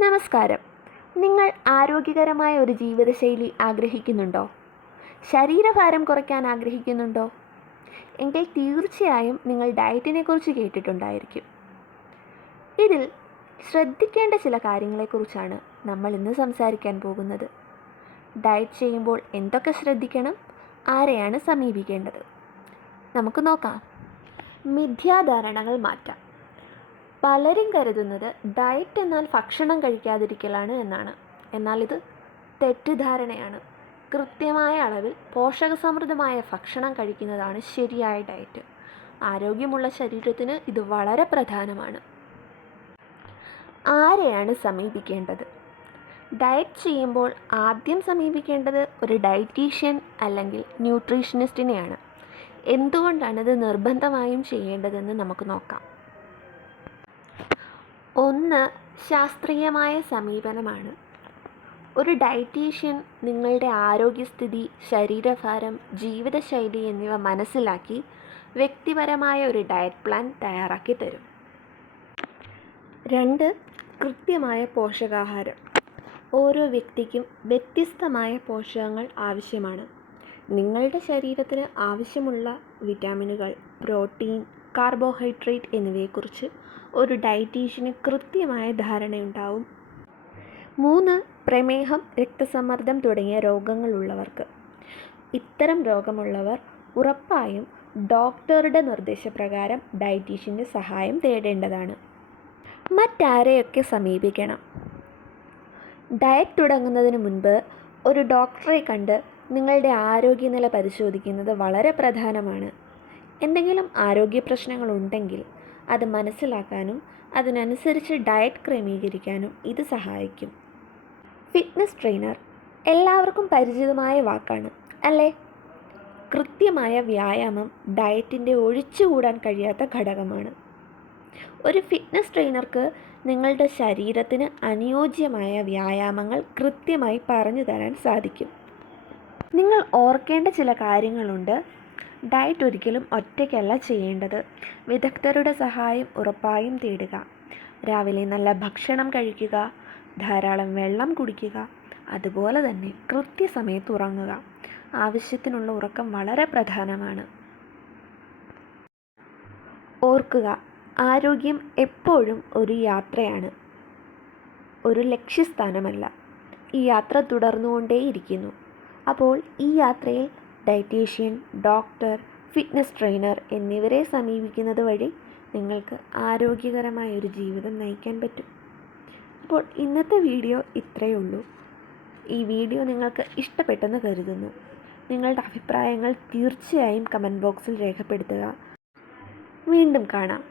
നമസ്കാരം. നിങ്ങൾ ആരോഗ്യകരമായ ഒരു ജീവിതശൈലി ആഗ്രഹിക്കുന്നുണ്ടോ? ശരീരഭാരം കുറയ്ക്കാൻ ആഗ്രഹിക്കുന്നുണ്ടോ? എങ്കിൽ തീർച്ചയായും നിങ്ങൾ ഡയറ്റിനെ കുറിച്ച് കേട്ടിട്ടുണ്ടായിരിക്കും. ഇതിൽ ശ്രദ്ധിക്കേണ്ട ചില കാര്യങ്ങളെക്കുറിച്ചാണ് നമ്മൾ ഇന്ന് സംസാരിക്കാൻ പോകുന്നത്. ഡയറ്റ് ചെയ്യുമ്പോൾ എന്തൊക്കെ ശ്രദ്ധിക്കണം? ആരെയാണ് സമീപിക്കേണ്ടത്? നമുക്ക് നോക്കാം. മിഥ്യാധാരണകൾ മാറ്റാം പലരും കരുതുന്നത് ഡയറ്റ് എന്നാൽ ഭക്ഷണം കഴിക്കാതിരിക്കലാണ് എന്നാണ്. എന്നാൽ ഇത് തെറ്റിദ്ധാരണയാണ്. കൃത്യമായ അളവിൽ പോഷകസമൃദ്ധമായ ഭക്ഷണം കഴിക്കുന്നതാണ് ശരിയായ ഡയറ്റ് ആരോഗ്യമുള്ള ശരീരത്തിന് ഇത് വളരെ പ്രധാനമാണ്. ആരെയാണ് സമീപിക്കേണ്ടത്? ഡയറ്റ് ചെയ്യുമ്പോൾ ആദ്യം സമീപിക്കേണ്ടത് ഒരു ഡയറ്റീഷ്യൻ അല്ലെങ്കിൽ ന്യൂട്രീഷനിസ്റ്റിനെയാണ് എന്തുകൊണ്ടാണ് ഇത് നിർബന്ധമായും ചെയ്യേണ്ടതെന്ന് നമുക്ക് നോക്കാം. ഒന്ന് ശാസ്ത്രീയമായ സമീപനമാണ്. ഒരു ഡയറ്റീഷ്യൻ നിങ്ങളുടെ ആരോഗ്യസ്ഥിതി ശരീരഭാരം ജീവിതശൈലി എന്നിവ മനസ്സിലാക്കി വ്യക്തിപരമായ ഒരു ഡയറ്റ് പ്ലാൻ തയ്യാറാക്കി തരും. രണ്ട് കൃത്യമായ പോഷകാഹാരം. ഓരോ വ്യക്തിക്കും വ്യത്യസ്തമായ പോഷകങ്ങൾ ആവശ്യമാണ്. നിങ്ങളുടെ ശരീരത്തിന് ആവശ്യമുള്ള വിറ്റാമിനുകൾ പ്രോട്ടീൻ കാർബോഹൈഡ്രേറ്റ് എന്നിവയെക്കുറിച്ച് ഒരു ഡയറ്റീഷ്യന് കൃത്യമായ ധാരണയുണ്ടാവും. മൂന്ന് പ്രമേഹം രക്തസമ്മർദ്ദം തുടങ്ങിയ രോഗങ്ങളുള്ളവർക്ക്. ഇത്തരം രോഗമുള്ളവർ ഉറപ്പായും ഡോക്ടറുടെ നിർദ്ദേശപ്രകാരം ഡയറ്റീഷ്യന്റെ സഹായം തേടേണ്ടതാണ്. മറ്റാരെയൊക്കെ സമീപിക്കണം? ഡയറ്റ് തുടങ്ങുന്നതിന് മുൻപ് ഒരു ഡോക്ടറെ കണ്ട് നിങ്ങളുടെ ആരോഗ്യനില പരിശോധിക്കുന്നത് വളരെ പ്രധാനമാണ്. എന്തെങ്കിലും ആരോഗ്യ പ്രശ്നങ്ങൾ ഉണ്ടെങ്കിൽ അത് മനസ്സിലാക്കാനും അതിനനുസരിച്ച് ഡയറ്റ് ക്രമീകരിക്കാനും ഇത് സഹായിക്കും. ഫിറ്റ്നസ് ട്രെയിനർ എല്ലാവർക്കും പരിചിതമായ വാക്കാണ് അല്ലേ? കൃത്യമായ വ്യായാമം ഡയറ്റിന്റെ ഒഴിച്ചുകൂടാൻ കഴിയാത്ത ഘടകമാണ്. ഒരു ഫിറ്റ്നസ് ട്രെയിനർക്ക് നിങ്ങളുടെ ശരീരത്തിന് അനുയോജ്യമായ വ്യായാമങ്ങൾ കൃത്യമായി പറഞ്ഞു തരാൻ സാധിക്കും. നിങ്ങൾ ഓർക്കേണ്ട ചില കാര്യങ്ങളുണ്ട്. ഡയറ്റ് ഒരിക്കലും ഒറ്റയ്ക്കല്ല ചെയ്യേണ്ടത്. വിദഗ്ധരുടെ സഹായം ഉറപ്പായും തേടുക. രാവിലെ നല്ല ഭക്ഷണം കഴിക്കുക ധാരാളം വെള്ളം കുടിക്കുക അതുപോലെ തന്നെ കൃത്യസമയത്ത് ഉറങ്ങുക. ആവശ്യത്തിനുള്ള ഉറക്കം വളരെ പ്രധാനമാണ്. ഓർക്കുക ആരോഗ്യം എപ്പോഴും ഒരു യാത്രയാണ്. ഒരു ലക്ഷ്യസ്ഥാനമല്ല. ഈ യാത്ര തുടർന്നുകൊണ്ടേയിരിക്കുന്നു. അപ്പോൾ ഈ യാത്രയിൽ ഡയറ്റീഷ്യൻ ഡോക്ടർ ഫിറ്റ്നസ് ട്രെയിനർ എന്നിവരെ സമീപിക്കുന്നത് വഴി നിങ്ങൾക്ക് ആരോഗ്യകരമായ ഒരു ജീവിതം നയിക്കാൻ പറ്റും. അപ്പോൾ ഇന്നത്തെ വീഡിയോ ഇത്രയേ ഉള്ളൂ. ഈ വീഡിയോ നിങ്ങൾക്ക് ഇഷ്ടപ്പെട്ടെന്ന് കരുതുന്നു. നിങ്ങളുടെ അഭിപ്രായങ്ങൾ തീർച്ചയായും കമന്റ് ബോക്സിൽ രേഖപ്പെടുത്തുക. വീണ്ടും കാണാം.